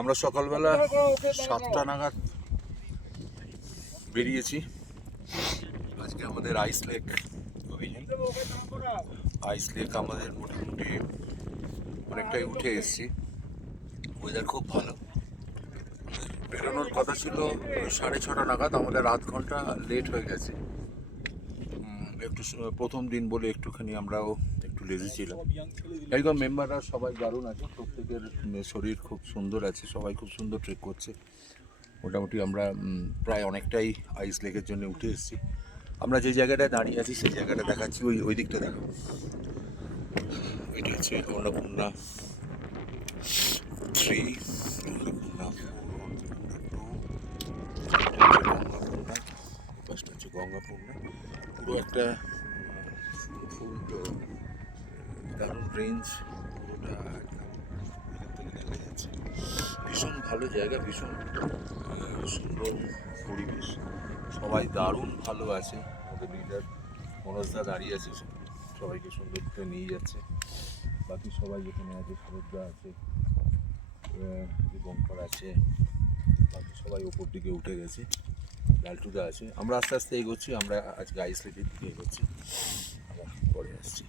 আমরা সকালবেলা 7টা নাগাদ বেরিয়েছি। আজকে আমাদের আইস লেক অভিযান। আইস লেক আমাদের মোটামুটি অনেকটাই উঠে এসেছি। ওয়েদার খুব ভালো। বেরোনোর কথা ছিল 6:30 নাগাদ, আমাদের আধ ঘন্টা লেট হয়ে গেছে। একটু প্রথম দিন বলে একটুখানি আমরাও একটু লেজি ছিলাম। একদম মেম্বাররা সবাই দারুণ আছে, প্রত্যেকের শরীর খুব সুন্দর আছে, সবাই খুব সুন্দর ট্রেক করছে। মোটামুটি আমরা প্রায় অনেকটাই আইস লেকের জন্য উঠে এসেছি। আমরা যে জায়গাটায় দাঁড়িয়ে আছি সেই জায়গাটা দেখাচ্ছি, ওই দিকটা দেখো। এটা হচ্ছে অন্নপূর্ণা 3, অন্নপূর্ণা 4, অন্নপূর্ণা 2, পাশটা হচ্ছে গঙ্গাপূর্ণা। পুরো একটা ফুল দারুণ রেঞ্জ, পুরোটা একদম এখান থেকে দেখা যাচ্ছে। ভীষণ ভালো জায়গা, ভীষণ সুন্দর পরিবেশ, সবাই দারুণ ভালো আছে। আমাদের লিডার মনোজদা দাঁড়িয়ে আছে, সবাইকে সুন্দর করে নিয়ে যাচ্ছে। বাকি সবাই এখানে আছে, সুরজদা আছে, দীপঙ্কর আছে, বাকি সবাই ওপর দিকে উঠে গেছে, লালটুদা আছে। আমরা আস্তে আস্তে এগোচ্ছি, আমরা আজকে আইস লেকের দিকে এগোচ্ছি, আমরা পরে আসছি।